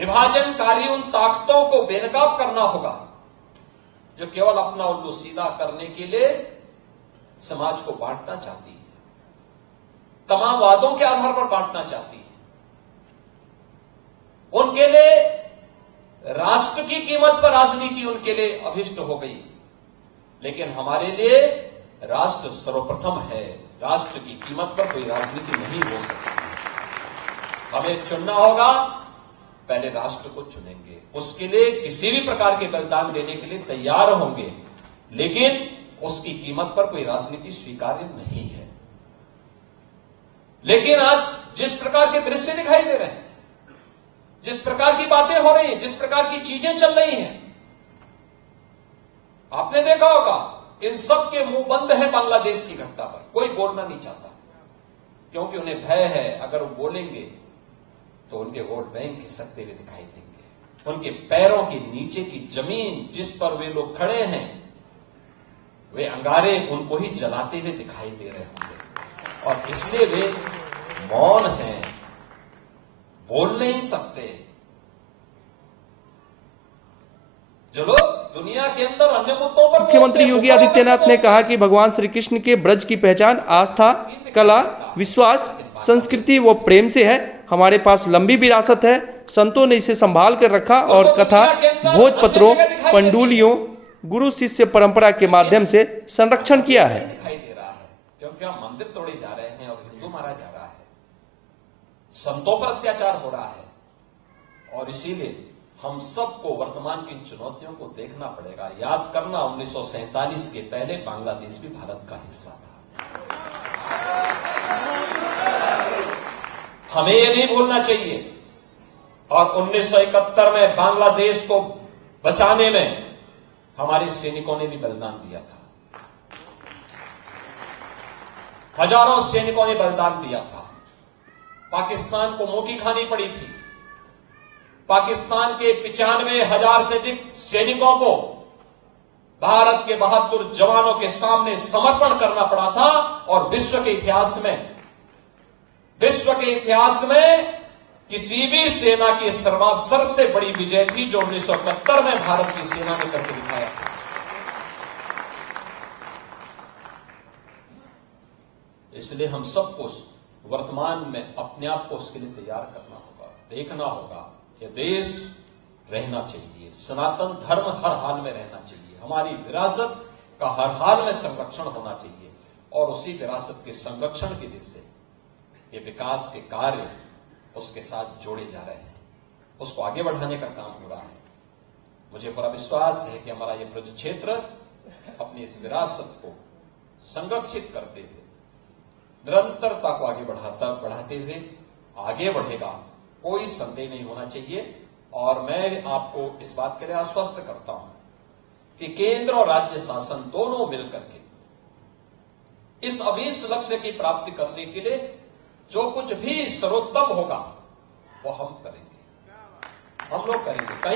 विभाजनकारी उन ताकतों को बेनकाब करना होगा जो केवल अपना उल्लू सीधा करने के लिए समाज को बांटना चाहती है, तमाम वादों के आधार पर बांटना चाहती है। उनके लिए राष्ट्र की कीमत पर राजनीति उनके लिए अभिष्ट हो गई, लेकिन हमारे लिए राष्ट्र सर्वप्रथम है। राष्ट्र की कीमत पर कोई राजनीति नहीं हो सकती। हमें चुनना होगा, पहले राष्ट्र को चुनेंगे, उसके लिए किसी भी प्रकार के बलिदान देने के लिए तैयार होंगे, लेकिन उसकी कीमत पर कोई राजनीति स्वीकार्य नहीं है। लेकिन आज जिस प्रकार के दृश्य दिखाई दे रहे हैं, जिस प्रकार की बातें हो रही हैं, जिस प्रकार की चीजें चल रही हैं, आपने देखा होगा इन सब के मुंह बंद है बांग्लादेश की घटना पर। कोई बोलना नहीं चाहता क्योंकि उन्हें भय है, अगर वो बोलेंगे तो उनके वोट बैंक खिसकते हुए दिखाई देंगे। उनके पैरों के नीचे की जमीन जिस पर वे लोग खड़े हैं, वे अंगारे उनको ही जलाते हुए दिखाई दे रहे होंगे, और इसलिए वे मौन हैं, बोल नहीं सकते। जो लोग दुनिया के अंदर अन्य मुद्दों पर मुख्यमंत्री योगी आदित्यनाथ ने कहा कि भगवान श्री कृष्ण के ब्रज की पहचान आस्था, कला, विश्वास, संस्कृति व प्रेम से है। हमारे पास लंबी विरासत है, संतों ने इसे संभाल कर रखा और कथा, भोजपत्रों, पंडुलियों, गुरु शिष्य परंपरा के माध्यम से संरक्षण किया है। दिखाई दे रहा है क्योंकि हम मंदिर तोड़े जा रहे हैं और हिंदू मारा जा रहा है, संतों पर अत्याचार हो रहा है, और इसीलिए हम सबको वर्तमान की इन चुनौतियों को देखना पड़ेगा। याद करना, 1947 के पहले बांग्लादेश भी भारत का हिस्सा था। हमें ये नहीं भूलना चाहिए। और 1971 में बांग्लादेश को बचाने में हमारे सैनिकों ने भी बलिदान दिया था। हजारों सैनिकों ने बलिदान दिया था। पाकिस्तान को मुंह की खानी पड़ी थी। पाकिस्तान के 95,000 से अधिक सैनिकों को भारत के बहादुर जवानों के सामने समर्पण करना पड़ा था। और विश्व के इतिहास में किसी भी सेना की सबसे बड़ी विजय थी जो 1971 में भारत की सेना ने करके दिखाया। इसलिए हम सबको वर्तमान में अपने आप को उसके लिए तैयार करना होगा, देखना होगा। यह देश रहना चाहिए, सनातन धर्म हर हाल में रहना चाहिए, हमारी विरासत का हर हाल में संरक्षण होना चाहिए, और उसी विरासत के संरक्षण की दिशा से ये विकास के कार्य उसके साथ जोड़े जा रहे हैं, उसको आगे बढ़ाने का काम हो रहा है। मुझे पूरा विश्वास है कि हमारा ये ब्रज क्षेत्र अपनी इस विरासत को संरक्षित करते हुए निरंतरता को आगे बढ़ाते हुए आगे बढ़ेगा, कोई संदेह नहीं होना चाहिए। और मैं आपको इस बात के लिए आश्वस्त करता हूं कि केंद्र और राज्य शासन दोनों मिलकर के इस अभीष्ट लक्ष्य की प्राप्ति करने के लिए जो कुछ भी सर्वोत्तम होगा वो हम करेंगे, हम लोग करेंगे।